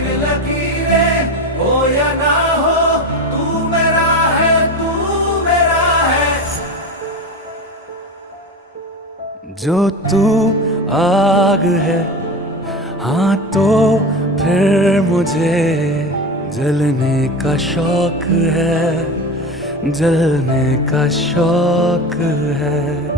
फिर लकीरें हो या ना हो, तू मेरा है, तू मेरा है। जो तू आग है, हाँ तो फिर मुझे जलने का शौक है, जलने का शौक है।